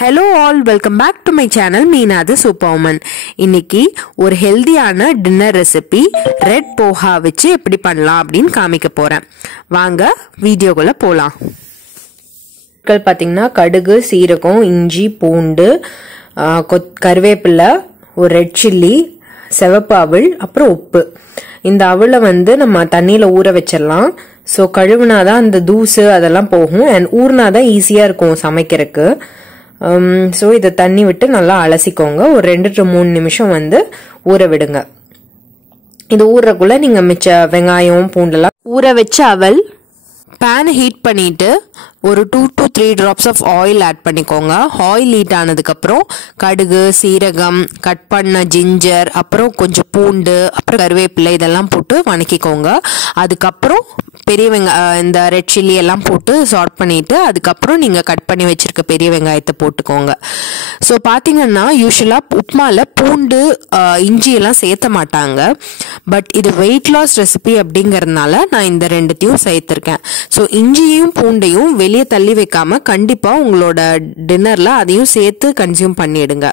Hello all, welcome back to my channel Meena the Superwoman. இன்னைக்கு ஒரு ஹெல்தியான dinner recipe red poha வச்சு எப்படி பண்ணலாம் அப்படினு காமிக்க போறேன். வாங்க வீடியோக்குள்ள போலாம். பாத்தீங்கன்னா கடுகு, சீரகம், இஞ்சி, பூண்டு, கறிவேப்பிலை, ஒரு ரெட் சில்லி, சிவப்பு அவல், அப்புறம் உப்பு. இந்த அவலை நம்ம தண்ணியில ஊற வச்சிடலாம். சோ கழுவுனாதான் அந்த தூசு அதெல்லாம் போகும் and ஊர்னாதான் ஈஸியா இருக்கும் சமைக்கிறதுக்கு. சோ இத தண்ணி விட்டு நல்லா அலசிக்கோங்க. ஒரு 2 to 3 நிமிஷம் ஊற விடுங்க. இது ஊறக்குள்ள நீங்க மிச்ச வெங்காயம் பூண்டெல்லாம் ஊற வச்ச அவல் pan heat பண்ணிட்டு ஒரு 2 to 3 drops of oil add பண்ணிக்கோங்க. oil heat ஆனதுக்கு அப்புறம் கடுகு, சீரகம், கட் பண்ண ஜிஞ்சர், அப்புறம் கொஞ்சம் பூண்டு, அப்புறம் கறிவேப்பிலை இதெல்லாம் போட்டு வணக்கிக்கோங்க. அதுக்கு அப்புறம் பெரிய இந்த ரெட் சில்லி எல்லாம் போட்டு சார்ட் பண்ணிட்டு அதுக்கு அப்புறம் நீங்க கட் பண்ணி வச்சிருக்க பெரிய வெங்காயத்தை போட்டுக்கோங்க. சோ பாத்தீங்கன்னா யூசுவலா உப்மால பூண்டு, இஞ்சி எல்லாம் சேர்த்த மாட்டாங்க. பட் இது வெயிட் லாஸ் ரெசிபி அப்படிங்கறதுனால நான் இந்த ரெண்டுத்தையும் சேர்த்திருக்கேன். சோ இஞ்சியையும் பூண்டையும் வெளியே தள்ளி வைக்காம கண்டிப்பா உங்களோட டின்னர்ல அதையும் சேர்த்து கன்சியூம் பண்ணிடுங்க.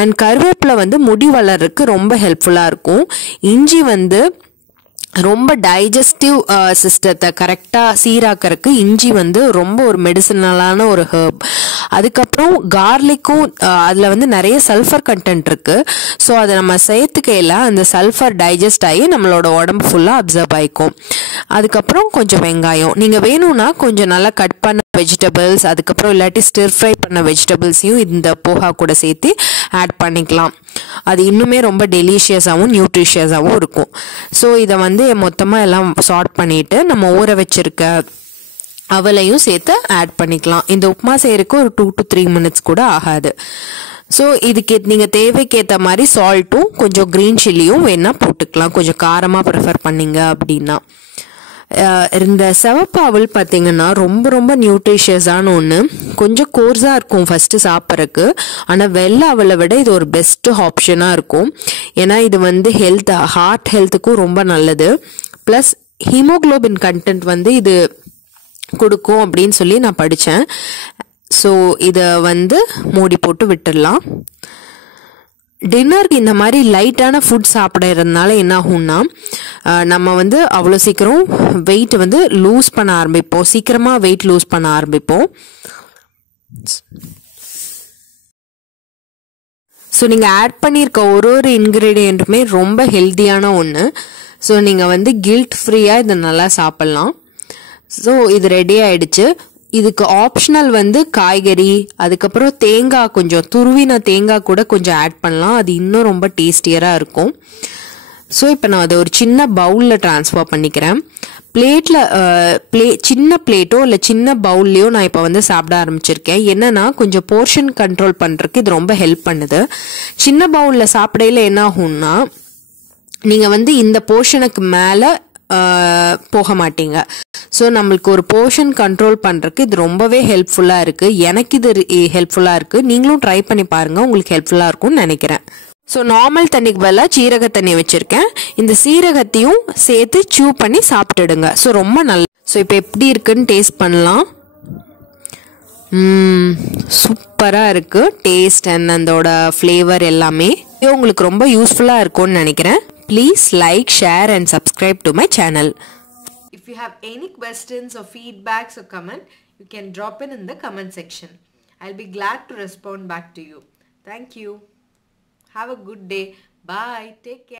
அண்ட் கறிவேப்பிலை முடி வளர்றதுக்கு ரொம்ப ஹெல்ப்ஃபுல்லா இருக்கும். இஞ்சி ரொம்ப டைஜஸ்டிவ் சிஸ்டத்தை கரெக்டா சீராக்கிறதுக்கு இஞ்சி ரொம்ப ஒரு மெடிசினலான ஒரு ஹெர்ப். அதுக்கப்புறம் கார்லிக்கும் அதுல நிறைய சல்ஃபர் கண்டென்ட் இருக்கு. ஸோ அதை நம்ம சேர்த்துக்கையில அந்த சல்ஃபர் டைஜஸ்ட் ஆகி நம்மளோட உடம்பு ஃபுல்லா அப்சர்வ் ஆயிக்கும். அதுக்கப்புறம் கொஞ்சம் வெங்காயம் நீங்க வேணும்னா கொஞ்சம் நல்லா கட் பண்ண வெஜிடபிள்ஸ், அதுக்கப்புறம் இல்லாட்டி ஸ்டிர் ஃப்ரை பண்ண வெஜிடபிள்ஸையும் இந்த போஹா கூட சேர்த்து ஆட் பண்ணிக்கலாம். அது இன்னுமே ரொம்ப டெலிஷியஸாகவும் நியூட்ரிஷியஸாகவும் இருக்கும். ஸோ இதை மொத்தமா எல்லாம் சார்ட் பண்ணிட்டு நம்ம ஊற வச்சிருக்க அவலையும் சேர்த்து ஆட் பண்ணிக்கலாம். இந்த உப்புமா செய்யறதுக்கு ஒரு 2 to 3 மினிட்ஸ் கூட ஆகாது. ஸோ இதுக்கு நீங்க தேவைக்கேற்ற மாதிரி சால்ட்டும் கொஞ்சம் கிரீன் சில்லியும் வேணா போட்டுக்கலாம், கொஞ்சம் காரமா ப்ரிஃபர் பண்ணீங்க அப்படின்னா. இந்த சிவப்பு அவல் பார்த்தீங்கன்னா ரொம்ப ரொம்ப நியூட்ரிஷியஸான ஒன்று. கொஞ்சம் கோர்ஸா இருக்கும் ஃபர்ஸ்ட் சாப்பிட்றதுக்கு. ஆனால் வெள்ளை அவலை விட இது ஒரு பெஸ்ட் ஆப்ஷனா இருக்கும். ஏன்னா இது ஹெல்த், ஹார்ட் ஹெல்த்துக்கும் ரொம்ப நல்லது. பிளஸ் ஹீமோகுளோபின் கண்டென்ட் இது கொடுக்கும் அப்படின்னு சொல்லி நான் படித்தேன். ஸோ இதை மூடி போட்டு விட்டுடலாம். டின்னருக்கு இந்த மாதிரி லைட்டான ஃபுட் சாப்பிட்றதுனால என்ன ஆகும்னா நம்ம அவ்வளோ சீக்கிரம் வெயிட் லூஸ் பண்ண ஆரம்பிப்போம், சீக்கிரமா வெயிட் லூஸ் பண்ண ஆரம்பிப்போம். ஸோ நீங்க ஆட் பண்ணியிருக்க ஒரு இன்கிரீடியண்ட்டுமே ரொம்ப ஹெல்த்தியான ஒன்று. ஸோ நீங்க கில்ட் ஃப்ரீயா இதை நல்லா சாப்பிடலாம். ஸோ இது ரெடி ஆயிடுச்சு. இதுக்கு ஆப்ஷனல் காய்கறி, அதுக்கப்புறம் தேங்காய், கொஞ்சம் துருவின தேங்காய் கூட கொஞ்சம் ஆட் பண்ணலாம். அது இன்னும் ரொம்ப டேஸ்டியரா இருக்கும். ஸோ இப்போ நான் அதை ஒரு சின்ன பவுலில் ட்ரான்ஸ்ஃபர் பண்ணிக்கிறேன். சின்ன பிளேட்டோ இல்லை சின்ன பவுல்லையோ நான் இப்போ சாப்பிட ஆரம்பிச்சிருக்கேன். என்னன்னா கொஞ்சம் போர்ஷன் கண்ட்ரோல் பண்ணுறதுக்கு இது ரொம்ப ஹெல்ப் பண்ணுது. சின்ன பவுலில் சாப்பிடையில என்ன ஆகும்னா நீங்க இந்த போர்ஷனுக்கு மேலே போக மாட்டீங்க. ஸோ நம்மளுக்கு ஒரு போர்ஷன் கண்ட்ரோல் பண்றதுக்கு இது ரொம்பவே ஹெல்ப்ஃபுல்லா இருக்கு. எனக்கு இது ஹெல்ப்ஃபுல்லா இருக்கு. நீங்களும் ட்ரை பண்ணி பாருங்க, உங்களுக்கு ஹெல்ப்ஃபுல்லா இருக்கும்னு நினைக்கிறேன். ஸோ நார்மல் தண்ணிக்கு பதிலாக சீரக தண்ணி வச்சிருக்கேன். இந்த சீரகத்தையும் சேர்த்து சூ பண்ணி சாப்பிட்டுடுங்க. ஸோ ரொம்ப நல்ல. ஸோ இப்போ எப்படி இருக்குன்னு டேஸ்ட் பண்ணலாம். சூப்பரா இருக்கு டேஸ்ட் அண்ட் அதோட ஃப்ளேவர் எல்லாமே. உங்களுக்கு ரொம்ப யூஸ்ஃபுல்லா இருக்கும்னு நினைக்கிறேன். Please like, share and subscribe to my channel. If you have any questions or feedbacks or comment, you can drop in the comment section. I'll be glad to respond back to you. Thank you. Have a good day. Bye. Take care.